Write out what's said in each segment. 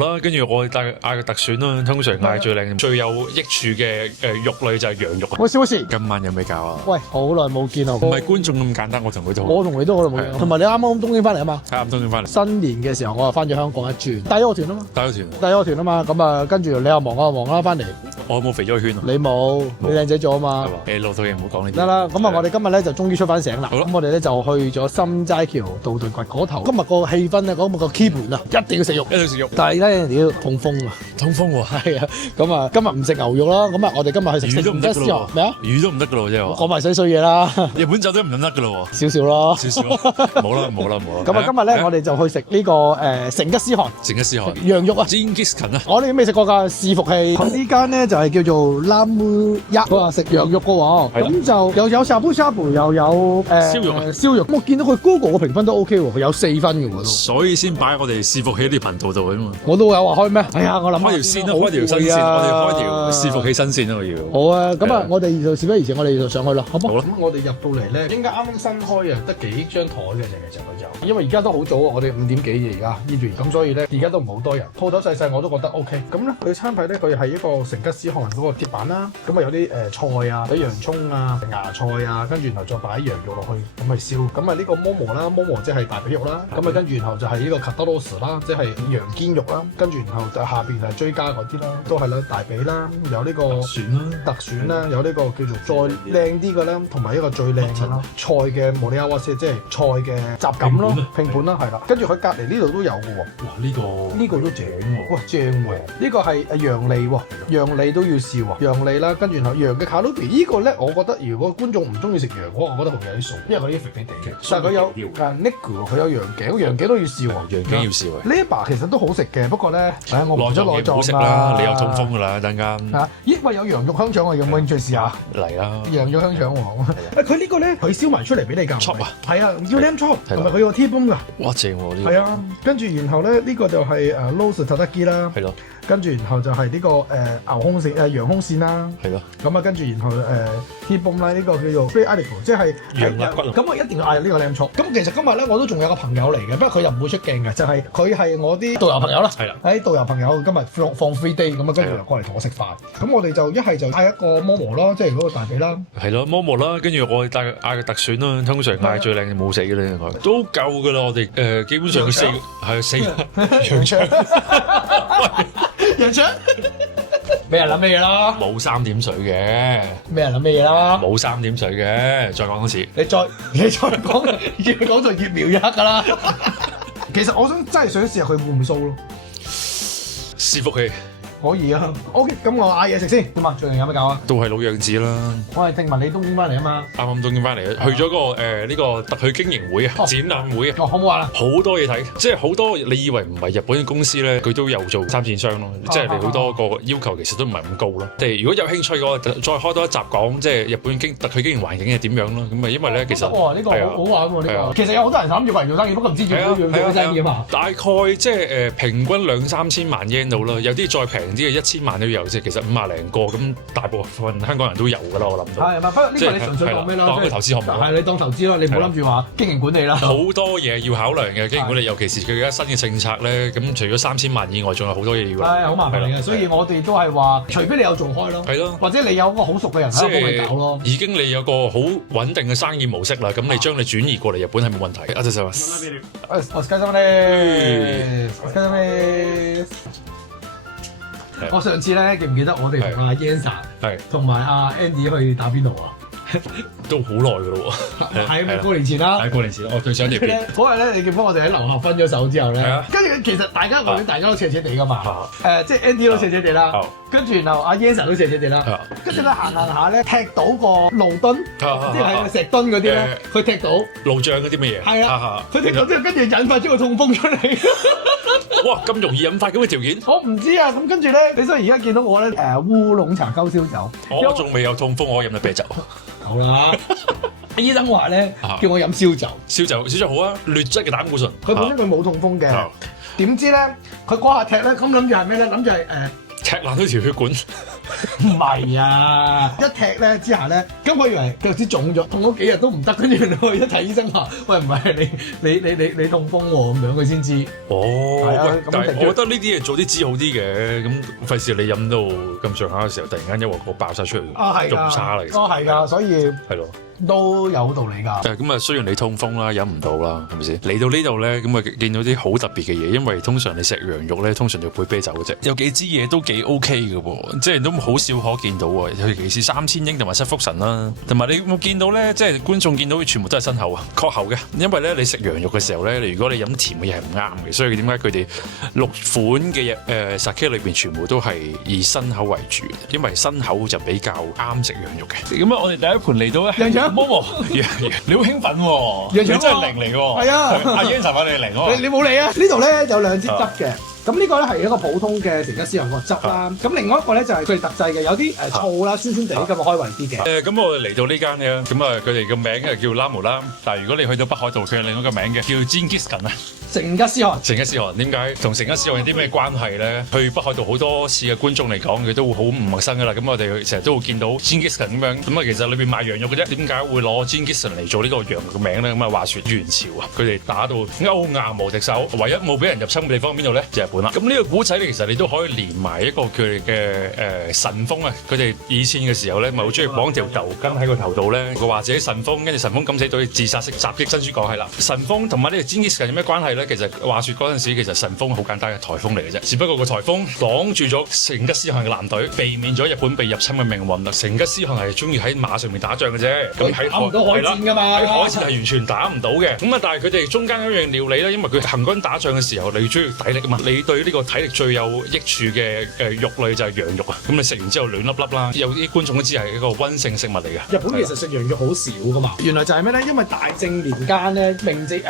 啦，跟住我嗌個特選啦，通常嗌最靚、最有益處嘅肉類就係羊肉。喂，小時，今晚有咩搞啊？喂，好耐冇見啊！唔係觀眾咁簡單，我同佢都好。我同你都好耐冇見，同埋你啱啱東京翻嚟啊嘛？啱東京翻嚟。新年嘅時候我又翻咗香港一轉，帶咗個團啊嘛。帶咗團。帶咗個團啊嘛，咁啊跟住你又忙我又忙啦，翻嚟。我有冇肥咗個圈啊？你冇，你靚仔咗啊嘛。係喎。老套嘢唔好講呢啲。得啦，咁啊我哋今日咧就終於出翻醒啦。好啦。咁我哋咧就去咗心齋橋道頓堀嗰頭。今日個氣氛咧，個 key 盤啊，一定要食肉。一定要食肉。但係咧要痛風啊。痛風喎。係啊，咁啊今日唔食牛肉啦，咁啊我哋今日去食魚都唔得㗎咯。咩啊？魚都唔得㗎咯，即係話。講埋水嘢啦。日本酒都唔得㗎咯。少少咯。少少。冇啦。咁啊今日咧我哋就去食呢個成吉思汗。成吉思汗。羊肉啊。Genghis Khan 啊。我哋都未食過㗎，伺服器。佢呢間咧就係叫做拉姆一，佢話食羊肉嘅喎。咁就又有沙布，又有燒肉。燒肉。我見到佢 Google 嘅評分都 OK 喎，佢有4分嘅喎都。所以先擺我哋伺服器呢條頻道度啊嘛。我都有話開咩？哎呀，我諗開條線啦，開條新線，我哋開條伺服器新線啦，我要。好啊，咁啊，我哋就事不宜遲，我哋就上去啦，好唔好？好啦。咁我哋入到嚟咧，應該啱啱新開啊，得幾張台嘅啫，其實佢就，因為而家都好早啊，我哋5點幾嘅而家呢段，咁所以咧而家都唔好多人，鋪頭細細我都覺得 OK。咁咧佢餐牌咧，佢係一個成吉思汗嗰個鐵板啦，咁啊有啲菜啊，有洋葱啊、芽菜啊，跟住然後再擺羊肉落去，咁去燒。咁啊呢個 Momo 啦，Momo 即係大髀肉啦，咁啊跟住然後就係呢個 Katarosu 啦，即係羊肩肉啦，跟住然後就下邊係追加嗰啲啦，都係啦，大髀啦，有呢個特選啦，有呢個叫做再靚啲嘅啦，同埋一個最靚嘅啦，菜嘅摩利亞瓦斯即係菜嘅雜錦咯，拼盤啦，係啦，跟住佢隔離呢度都有嘅喎。哇！呢個都正喎。哇，正喎！呢個係羊脷喎，羊脷都要試喎，羊脷啦，跟住然後羊嘅卡路比呢個咧，我覺得如果觀眾唔中意食羊嘅話，我覺得佢有啲數，因為佢啲肥肥地嘅，但係佢有nigger 佢有羊頸，羊頸都要試喎，羊頸要試喎。呢一把其實都好食嘅，不過咧，我唔咗內臟好食啦，你有痛風㗎啦，陣間。嚇！咦？喂，有羊肉香腸，我有冇興趣試下？嚟啦！羊肉香腸喎，佢呢個咧，佢燒埋出嚟俾你㗎。chop 啊！係啊，要 lamb chop，同埋佢有 T-bone 㗎。哇！正喎呢個。係啊，跟住然後咧，呢個就係roast tataki啦。係咯。跟住然後就係呢個牛胸線羊胸線啦。係咯。咁啊，跟住然後T-bone 啦，呢個叫做 spare animal，即係羊肋骨。咁我一定要嗌呢個 lamb chop。咁其實今日咧，我都仲有個朋友嚟嘅，不過佢又唔會出鏡嘅，就係佢係我啲導遊朋友啦。係啦。喺導遊朋友今日放 free day，咁啊跟住又過嚟同我食飯。咁我哋就一係就嗌一個 Momo 咯，即係嗰個大髀啦。係咯 ，Momo 啦，跟住我嗌個特選啦，通常嗌最靚冇死嘅咧，都夠㗎啦。我哋基本上佢4羊腸，羊腸。咩人諗咩嘢啦？冇3點水嘅。咩人諗咩嘢啦？冇3點水嘅，再講多次。你再講，越講就越描越黑㗎啦。其實我真係想試下佢會唔會騷咯。伺服器。可以啊 ，OK，咁我嗌嘢食先。點啊？最近有咩搞啊？都係老樣子啦。我係聽聞你東京翻嚟啊嘛。啱啱東京翻嚟，去咗個呢個特許經營會啊，展覽會啊。好唔好玩啊？好多嘢睇，即係好多你以為唔係日本嘅公司咧，佢都有做參展商咯。即係你好多個要求其實都唔係咁高咯。即係如果有興趣嘅話，再開多一集講即係日本特許經營環境係點樣咯。咁啊，因為咧其實呢個好玩喎呢個。其實有好多人諗住為做生意，不過唔知做生意啊嘛。大概即係平均2-3千萬 yen 到啦，有啲再平啲嘅1000萬都有，即係其實50零個咁，大部分香港人都有㗎啦，我諗到。係，不過呢個你純粹講咩啦？當個投資項目。係你當投資咯，你唔好諗住話經營管理啦。好多嘢要考量嘅經營管理，尤其是佢而家新嘅政策咧，咁除咗3000萬以外，仲有好多嘢要。係好麻煩嘅，所以我哋都係話，除非你有做開咯，係咯，或者你有個好熟嘅人喺度幫你搞咯。已經你有個好穩定嘅生意模式啦，咁你將你轉移過嚟日本係冇問題。ありがとうございます。お疲れ様です。お疲れ様です。我上次咧記唔記得我哋同阿 Yansa 同埋阿 Andy 去打邊爐啊？都好耐㗎咯喎，係咪過年前啦？係過年前，我最想條片嗰日咧，你見到我哋喺樓下分咗手之後咧，跟住其實大家都斜斜地㗎嘛，即係 Andy 都斜斜地啦，跟住然後阿 Yansa 都斜斜地啦，跟住咧行下咧踢到個路墩，即係石墩嗰啲咧，佢踢到路障嗰啲乜嘢？係啊，佢踢到之後跟住引發咗個痛風出嚟。哇！咁容易引發咁嘅條件？我唔知啊，咁跟住咧，你所以而家見到我咧烏龍茶溝燒酒，我仲未有痛風，我飲咗啤酒。好啦，醫生話咧叫我飲燒酒，燒酒好啊，劣質嘅膽固醇。佢本身佢冇痛風嘅，點知咧佢嗰下踢咧，咁諗住係咩咧？諗住係踢爛咗條血管。唔係啊！一踢咧之下咧，咁我以為腳趾腫咗，痛咗幾日都唔得，跟住我一睇醫生話：喂，唔係你痛風喎，咁樣佢先知。哦，係啊，但係我覺得呢啲嘢早啲知好啲嘅，咁費事你飲到咁上下嘅時候，突然間一鑊個爆晒出嚟，仲差嚟。係㗎，所以係咯。都有道理㗎。咁啊，雖然你痛風啦，飲唔到啦，係咪先？嚟到呢度咧，咁啊見到啲好特別嘅嘢，因為通常你食羊肉咧，通常就配啤酒嘅啫。有幾支嘢都幾 OK 嘅喎，即係都好少可見到喎。尤其是3000英同埋七福神啦，同埋你有冇見到咧？即係觀眾見到全部都係生口啊，確喉嘅。因為咧你食羊肉嘅時候咧，如果你飲甜嘅嘢係唔啱嘅，所以點解佢哋6款嘅sake 裏邊全部都係以生口為主，因為生口就比較啱食羊肉嘅。咁啊，我哋第一盤嚟到咧。Momo， 你好興奮喎！你真係零嚟喎！係啊，阿 Yan 查翻你零喎！你冇嚟啊？呢度咧有2支汁嘅。咁呢個咧係一個普通嘅成吉思汗個汁啦。咁另外一個咧就係佢哋特製嘅，有啲醋啦，酸酸地咁啊開胃啲嘅。咁我哋嚟到呢間咧，咁啊佢哋嘅名係叫 Lamu 啦。但係如果你去到北海道，佢有另一個名嘅叫 Jingisukan 啊。成吉思汗，成吉思汗點解同成吉思汗有啲咩關係咧？去北海道好多次嘅觀眾嚟講，佢都會好唔陌生噶啦。咁我哋成日都會見到 Jingisukan 咁樣。咁啊，其實裏邊賣羊肉嘅啫。點解會攞 Jingisukan 嚟做呢個羊肉嘅名咧？咁啊，話説元朝啊，佢哋打到歐亞無敵手，唯一冇俾人入侵嘅地方邊度咧？就日本啦。咁呢個古仔咧，其實你都可以連埋一個佢哋嘅神風啊。佢哋以前嘅時候咧，咪好中意綁條頭巾喺個頭度咧。佢話自己神風，跟住神風敢死隊自殺式襲擊珍珠港係啦。神風同埋呢個 Jingisukan有咩關係咧？其實話説嗰陣時，其實神風好簡單嘅颱風嚟嘅啫，只不過個颱風擋住咗成吉思汗嘅艦隊，避免咗日本被入侵嘅命運啦。成吉思汗係中意喺馬上面打仗嘅啫，咁喺打唔到海戰㗎嘛，喺海戰係完全打唔到嘅。咁啊，但係佢哋中間一樣料理咧，因為佢行軍打仗嘅時候，你中意體力啊嘛，你對呢個體力最有益處嘅肉類就係羊肉啊。咁你食完之後暖粒粒啦，有啲觀眾都知係一個溫性食物嚟嘅。日本其實食羊肉好少㗎嘛，原來就係咩咧？因為大正年間咧，明治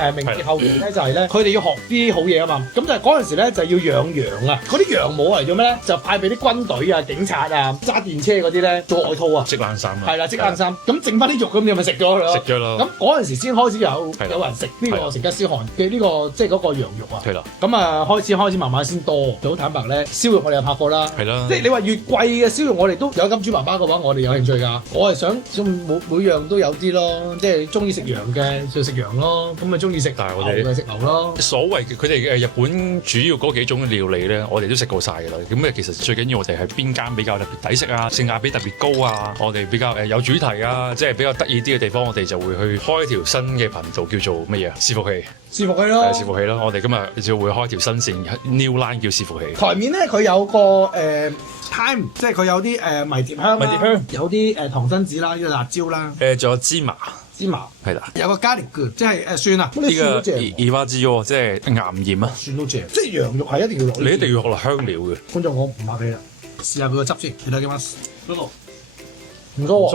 後期咧就係咧，佢哋要學啲好嘢啊嘛，咁就係嗰陣時咧就要養羊啊，嗰啲羊冇嚟做咩咧？就派俾啲軍隊啊、警察啊、揸電車嗰啲咧做外套啊，織冷衫啊，係啦，織冷衫，咁剩翻啲肉咁，你咪食咗佢咯。食咗咯。咁嗰陣時先開始有人食呢個成吉思汗嘅呢個即係嗰個羊肉啊。係啦。咁啊開始慢慢先多。好坦白咧，燒肉我哋有拍過啦。係啦。即係你話越貴嘅燒肉，我哋都有金豬爸爸嘅話，我哋有興趣㗎。我係想每樣都有啲咯，即係中意食羊嘅就食羊咯，咁啊中意食牛嘅食牛咯。所謂佢哋嘅日本主要嗰幾種料理咧，我哋都食過晒㗎啦。咁其實最緊要我哋係邊間比較特別抵食啊，性價比特別高啊，我哋比較有主題啊，即係比較得意啲嘅地方，我哋就會去開一條新嘅頻道叫做乜嘢啊？伺服器。伺服器咯。係伺服器咯。我哋今日就會開條新線 New Line 叫伺服器。台面咧佢有個thyme，即係佢有啲迷迭香啦，有啲唐辛子啦，呢個辣椒啦。仲有芝麻。芝麻係啦，有個 garlic 即係蒜啊，呢個伊巴之喎，即係岩鹽啊，蒜都正，即係羊肉係一定要落，你一定要落香料嘅。觀眾我唔客氣啦，試下佢個汁先，你睇下點啊？唔多喎，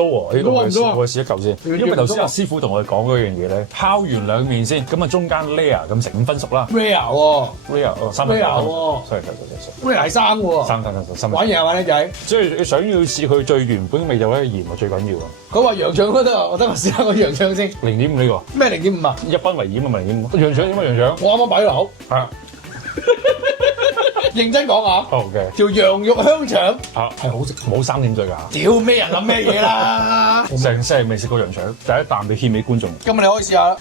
我試一嚿先。因為頭先阿師傅同我哋講嗰樣嘢咧，烤完兩面先，咁啊中間 layer 咁食5分熟啦。rare 喎，rare 3分熟。sorry，rare 係生喎。生。玩嘢係嘛僆仔？即係你想要試佢最原本嘅味道咧，鹽係最緊要啊。佢話羊腸都得，我等我試下個羊腸先。0.5呢個？咩0.5啊？一分為鹽啊嘛0.5。羊腸點解羊腸？我啱啱擺喺口。係啊。認真講啊，條羊肉香腸係好食，冇3點水㗎。屌咩人諗咩嘢啦？成世未食過羊腸，第一啖俾獻俾觀眾。今日你可以試下。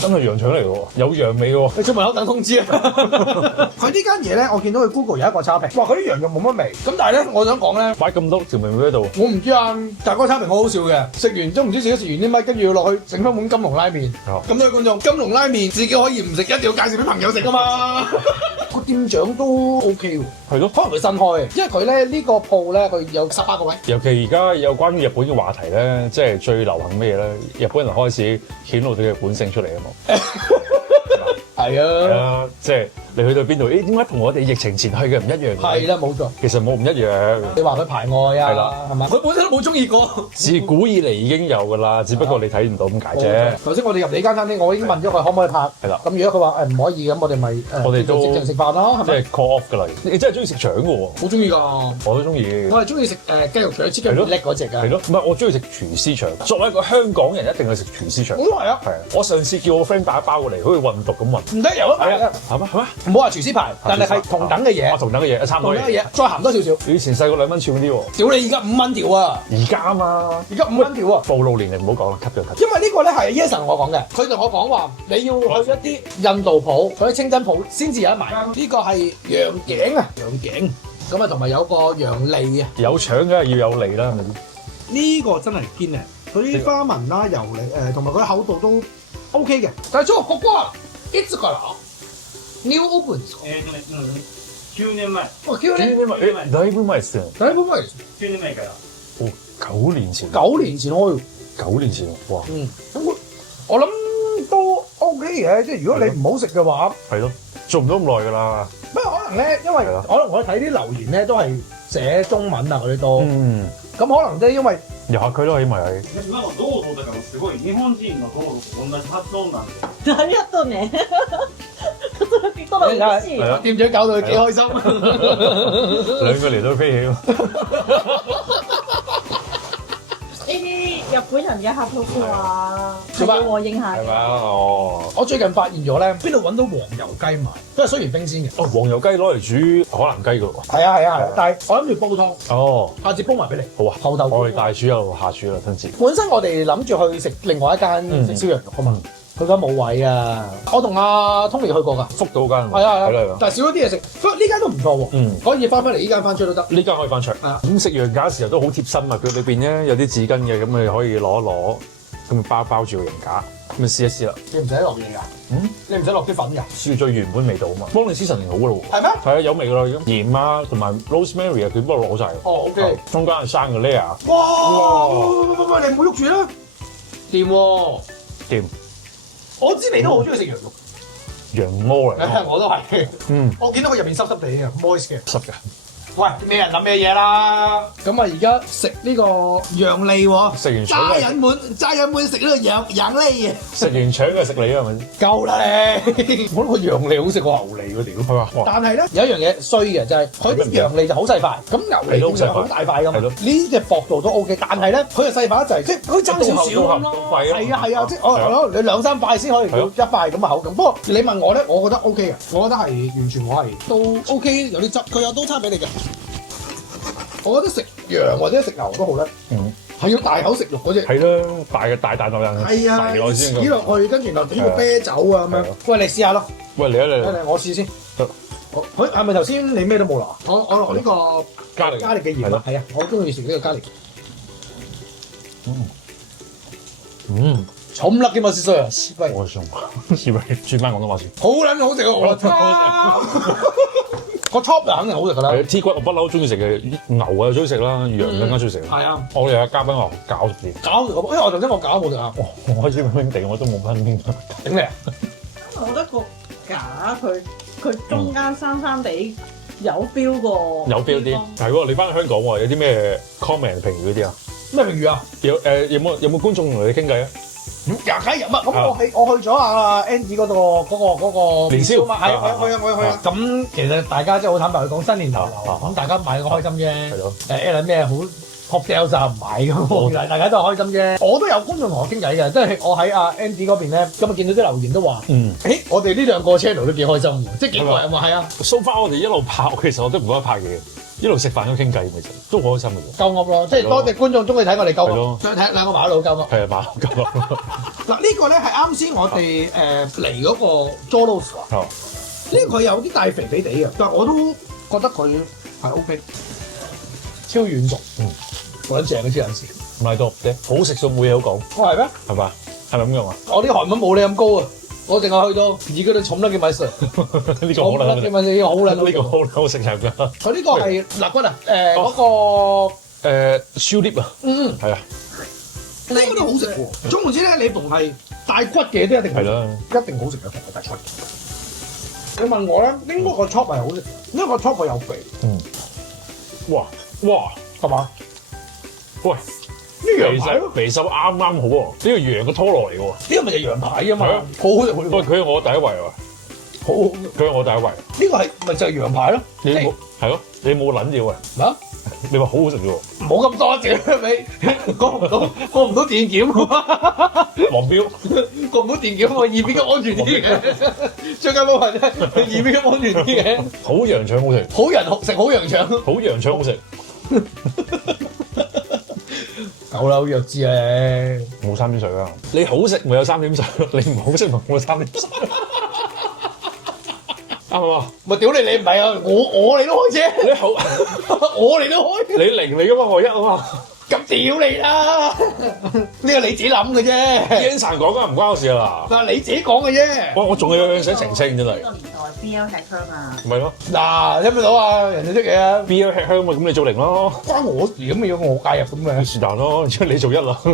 真係羊腸嚟喎，有羊味喎。你出門口等通知啊！佢呢間嘢咧，我見到佢 Google 有一個差評，話佢啲羊肉冇乜味。咁但係咧，我想講咧，擺咁多調味料喺度，我唔知啊。但係嗰個差評好好笑嘅，食完都唔知食完啲乜，跟住要落去整翻碗金龍拉麵。咁多位觀眾，金龍拉麵自己可以唔食，一定要介紹俾朋友食㗎嘛。個店長都 OK 喎，係咯，可能佢新開嘅，因為佢咧呢個鋪咧佢有18個位。尤其而家有關於日本嘅話題咧，即係最流行咩嘢咧？日本人開始顯露佢嘅本性出嚟啊嘛。係啊，即係你去到邊度？點解同我哋疫情前去嘅唔一樣？係啦，冇錯。其實冇唔一樣。你話佢排外啊？係啦，係嘛？佢本身都冇中意過。自古以嚟已經有㗎啦，只不過你睇唔到咁解啫。頭先我哋入呢間餐廳，我已經問咗佢可唔可以拍。係啦。咁如果佢話唔可以，咁我哋咪我哋都正常食飯咯，係咪？即係 call off 㗎啦。你真係中意食腸㗎喎？好中意㗎。我都中意。我係中意食雞肉腸，切雞叻嗰隻㗎。係咯。唔係，我中意食廚師腸。作為一個香港人，一定係食廚師腸。好係啊。係啊。我上次叫我 friend 打一包過嚟，好似運毒咁運。唔得，有啊。係啊。係咩？係咩？唔好話廚師牌，但係係同等嘅嘢。同等嘅嘢，差唔多同等嘅嘢，再鹹多少少。以前細個2蚊串啲喎。屌你而家5蚊條啊！而家啊嘛，而家5蚊條啊！暴露年齡唔好講啦，cut 咗 cut。因為呢個咧係 Yes 同我講嘅，佢同我講話你要去一啲印度鋪、嗰啲清真鋪先至有得賣。呢個係羊頸啊，羊頸咁啊，同埋有個羊脷啊。有腸梗係要有脷啦，係咪先？呢個真係堅嘅，佢啲花紋啦、油膩同埋佢厚度都 OK 嘅。但係這個ここはいつからニューオープンですか？9年前。9年前。だいぶ前ですよ。だいぶ前です。9年前から。哦，9年前。9年前開。9年前哇。咁我諗都 OK 嘅，即係如果你唔好食嘅話，係咯，做唔到咁耐㗎啦。不過可能咧，因為可能我睇啲留言咧都係寫中文啊嗰啲都。咁可能即係因為遊客區咯，起碼係。今の道路とかもすごい日本人の道路と同じ発音なんですよ。ありがとうね。多到嬉しい。店長搞到佢幾開心。兩個嚟到飛起咯。呢啲日本人嘅客套話係要我應下嘅。係咪啊？哦。我最近發現咗咧，邊度揾到黃油雞賣？都係雖然冰鮮嘅。哦，黃油雞攞嚟煮海南雞㗎喎。係啊，但係我諗住煲湯。哦。下次煲埋俾你。好啊。後頭。我哋大廚又下廚啦，親自。本身我哋諗住去食另外一間食燒羊肉啊嘛。佢間冇位啊！我同阿 Tony 去過㗎，福島間係啊，但係少咗啲嘢食。不過呢間都唔錯喎，可以翻嚟呢間翻出都得。呢間可以翻出。咁食羊架嘅時候都好貼身啊！佢裏邊咧有啲紙巾嘅，咁你可以攞一攞，咁包住個羊架，咁試一試啦。你唔使落嘢㗎？你唔使落啲粉㗎？試最原本味道啊嘛。幫你seasoning好㗎咯喎。係咩？係啊，有味㗎啦已經。鹽啊，同埋 rosemary 啊，佢幫我攞晒。哦 ，OK。中間係生嘅 layer。哇！你唔好喐住啦。掂喎。掂。我知你都好中意食羊肉，羊鍋嚟。我都係。我見到佢入面濕濕地嘅 moist 嘅。濕嘅。喂，咩人諗咩嘢啦？咁啊，而家食呢個羊脷喎，食完腸揸緊滿食呢個羊脷啊！食完腸就食脷啊，係咪？夠啦你！我覺得個羊脷好食過牛脷嗰條。係嘛？但係咧有一樣嘢衰嘅就係佢啲羊脷就好細塊，咁牛脷都好大塊㗎嘛。呢隻薄度都 OK，但係咧佢係細塊得滯，即係佢爭少少咯。係啊，即係我你2-3塊先可以一塊咁嘅口感。不過你問我咧，我覺得 OK 嘅，我覺得係完全我係都 OK，有啲汁，佢有刀叉俾你嘅。我覺得食羊或者食牛都好咧，係要大口食肉嗰隻。係啦，大啖落去。係啊，擠落去，跟住然後整個啤酒啊咁樣。喂，你試下咯。喂，嚟嚟，我試先。佢係咪頭先你咩都冇落？我落呢個加力嘅鹽啊。係啊，我中意食呢個加力。重辣嘅嘛，師叔。喂，我送，師傅轉翻廣東話先。好撚好食啊！我操！個 top 就肯定好食㗎啦。T 骨我不嬲中意食嘅，牛啊中意食啦，羊更加中意食。係啊，我哋有嘉賓話餃子。餃子咁，因為我頭先我餃冇食啊。我開始冰地，我都冇分邊頂咩啊？我覺得個架佢中間生生地有 feel 過。有 feel 啲係喎，你翻去香港喎，有啲咩 comment 評語嗰啲啊？咩評語啊？有冇觀眾同你傾偈啊？廿幾日乜？咁我去咗阿 Andy 嗰個年宵嘛，係去啊！咁其實大家真係好坦白去講，新年流流咁大家買個開心啫。係咯。Alan 咩好 pop sales 就唔買㗎，原來大家都係開心啫。我都有觀眾同我傾偈嘅，即係我喺阿 Andy 嗰邊咧，咁啊見到啲留言都話，誒我哋呢兩個 channel 都幾開心喎，即係幾個人話係啊。So far 我哋一路拍，其實我都唔覺得拍嘢。一路食飯都傾偈，其實都好開心嘅。鳩噏咯，即係多謝觀眾中意睇我哋鳩噏，想睇兩個馬佬鳩噏。係啊，馬佬鳩噏。嗱呢個咧係啱先我哋嚟嗰個 Jolos 啊。呢個佢有啲大肥肥地嘅，但係我都覺得佢係 OK， 超軟熟，好撚正嘅超有時。唔係多啫，好食到冇嘢好講。哦係咩？係嘛？係咪咁樣啊？我啲韓文冇你咁高啊！我淨係去到而家都重得幾米食，呢個好撚幾米食，呢個好撚呢個好食係㗎。佢呢個係肋骨啊，嗰個燒碟啊，係啊，呢個都好食喎。總言之咧，你同係大骨嘅都一定係啦，一定好食嘅同係大骨。你問我咧，應該個 chop 係好食，因為個 chop 有肥。哇，係嘛？喂！呢羊排肥瘦啱啱好喎，呢個羊嘅拖羅嚟嘅喎，呢個咪就係羊排啊嘛，好好食。喂，佢係我第一位喎，好，佢係我第一位。呢個係咪就係羊排咯？你冇係咯？你冇撚料啊？啊？你話好好食啫喎，冇咁多謝你，過唔到電檢，黃標過唔到電檢，我二邊嘅安全啲嘅，張家寶話啫，二邊嘅安全啲嘅，好羊腸好食，好人食好羊腸，好羊腸好食，夠啦，好弱智啊！冇三點水啊！你好食咪有三點水，你唔好食咪冇三點水。啱唔啱？咪屌你唔係啊！我嚟都開車，你好，我嚟都開。你零嚟噶嘛，我一啊嘛。咁屌你啦！呢個你自己諗嘅啫。Anson 講緊唔關我事啊嗱。嗱，你自己講嘅啫。我仲有樣想澄清真係。呢個年代 BL 吃香啊！咪咯。嗱，聽唔到啊？人哋識嘢啊。BL 吃香嘛，咁你做零咯。關我事咁嘅樣，我介入咁嘅。是但咯，因為你做一啦。好。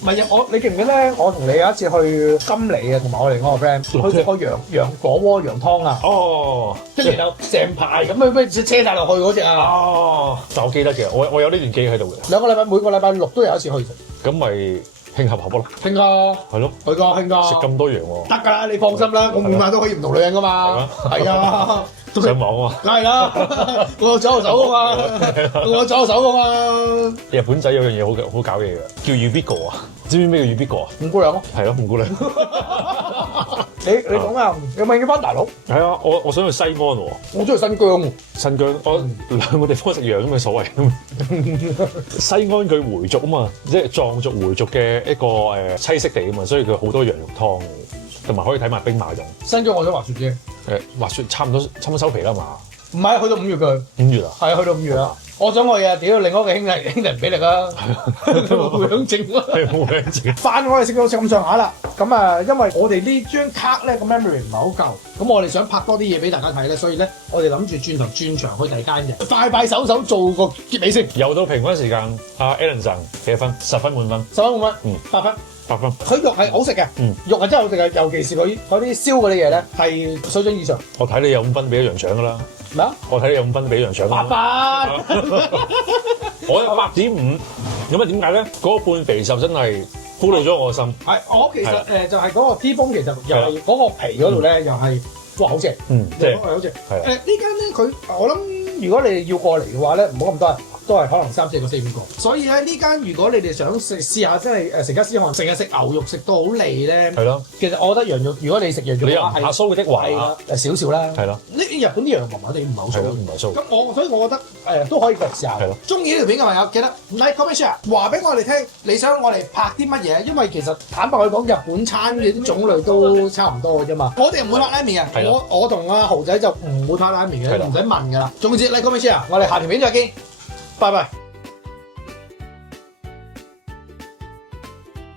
唔係你記唔記得咧？我同你有一次去金里啊，同埋我哋嗰個 friend 去食個羊火鍋羊湯啊。哦，跟住有成排咁樣咩車曬落去嗰只啊。哦，但我記得嘅，我有呢段記憶喺度嘅。兩個禮拜每個禮拜六都有一次去食。咁咪慶合合咯。興㗎。係咯。去㗎，興㗎。食咁多羊喎。得㗎啦，你放心啦，我每晚都可以唔同女人㗎嘛。係啊。上網啊！梗係啦，我左手啊嘛，我左手啊嘛。日本仔有樣嘢好搞嘢嘅，叫 Ubigo 啊！知唔知咩叫 Ubigo 啊？五姑娘咯，係咯，五姑娘。你講啊，有冇興趣翻大陸？係啊，我想去西安喎。我中意新疆喎。新疆，我兩個地方食羊咁嘅所謂。西安佢回族啊嘛，即係藏族回族嘅一個棲息地啊嘛，所以佢好多羊肉湯，同埋可以睇埋兵馬俑。新疆我想滑雪啫。滑雪差唔多收皮啦嘛。唔係，去到5月㗎。5月啊？係啊，去到5月啊。我想去啊！屌，另外一個兄弟唔俾力啊！冇響證啊！係冇響證。飯我哋食到咁上下啦。咁啊，因為我哋呢張卡咧個 memory 唔係好夠，咁我哋想拍多啲嘢俾大家睇咧，所以咧我哋諗住轉頭轉場去第二間嘅，快手做個結尾先。又到評分時間，阿 Alan 幾多分？10分滿分。10分滿分。8分。8分。佢肉係好食嘅。肉係真係好食嘅，尤其是佢嗰啲燒嗰啲嘢咧係水準以上。我睇你有5分俾羊腸㗎啦。咩啊？我睇你有5分俾羊腸。8分。我有8.5。咁啊點解咧？嗰個半肥瘦真係俘虜咗我個心。係，我其實就係嗰個 T-bone 其實又係嗰個皮嗰度咧，又係哇好正。即係好正。係。呢間咧佢我諗，如果你要過嚟嘅話咧，唔好咁多人。都係可能3、4個、4、5個，所以咧呢間如果你哋想試下，真係成家試看，成日食牛肉食到好膩咧，係咯。其實我覺得羊肉，如果你食羊肉嘅話，係酥的話，少少啦。係咯。呢日本啲羊肉麻麻地唔係好酥，唔係酥。咁所以我覺得都可以試下。係咯。中意呢條片嘅朋友，記得 like、comment、share， 話俾我哋聽，你想我哋拍啲乜嘢？因為其實坦白去講，日本餐嘅啲種類都差唔多嘅啫嘛。我哋唔會拍拉麵嘅，我同阿豪仔就唔會拍拉麵嘅，唔使問㗎啦。總之 like、comment、share， 我哋下條片再見。拜拜。